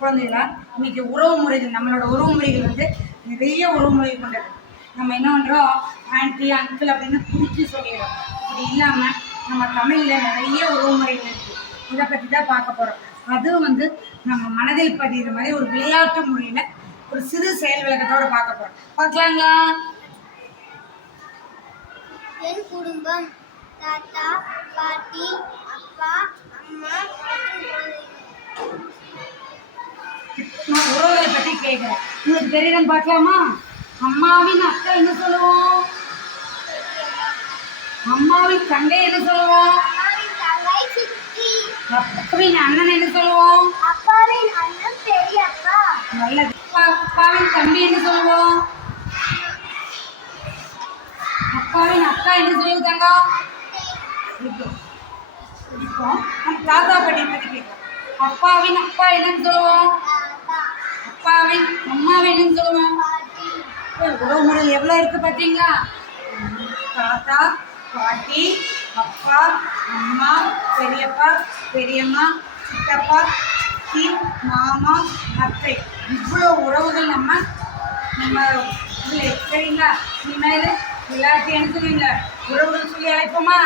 குழந்தைகளா இன்னைக்கு உறவு முறைகள், நம்மளோட உறவு முறைகள் வந்து நிறைய உறவு முறைகள் கொண்டது. நம்ம என்ன பண்ணுறோம், ஆன்டி அங்கிள் அப்படின்னு பிடிச்சி சொல்லிடுறோம். அப்படி இல்லாமல் நம்ம தமிழில் நிறைய உறவு முறைகள் இருக்குது. இதை பற்றி தான் பார்க்க போகிறோம். அதுவும் வந்து நம்ம மனதில் பதிகிற மாதிரி ஒரு விளையாட்டு முறையில் ஒரு சிறு செயல் விளக்கத்தோடு பார்க்க போகிறோம். பார்க்கலாங்களா? என் குடும்பம் தாத்தா, பாட்டி, அப்பா, அம்மா. நான் உறவுகளை பற்றி கேட்குறேன். உங்களுக்கு தெரியுதுன்னு பார்க்கலாமா? அம்மாவின் அக்கா என்ன சொல்லுவோம்? அம்மாவின் தங்கை என்ன சொல்லுவோம்? அப்பாவின் அண்ணன் என்ன சொல்லுவோம்? அப்பாவின் அண்ணன் பெரியப்பா. நல்லது. அப்பாவின் தம்பி என்ன சொல்லுவோம்? அப்பாவின் அக்கா என்ன சொல்லுவாங்க? இப்போ நம்ம தாத்தா பாட்டி பற்றி கேட்கலாம். அப்பாவின் அப்பா என்னன்னு சொல்லுவோம்? அப்பாவின் அம்மாவை என்னன்னு சொல்லுவோம்? உறவு முறை எவ்வளோ இருக்கு பார்த்தீங்களா? தாத்தா, பாட்டி, அப்பா, அம்மா, பெரியப்பா, பெரியம்மா, சித்தப்பா, சித்தி, மாமா, அத்தை, இவ்வளோ உறவுகள் நம்ம இல்லை. சரிங்களா? இனிமேல் எல்லாத்தையும் என்ன சொல்லுவீங்க? உறவுகள் சொல்லி அழைப்போமா?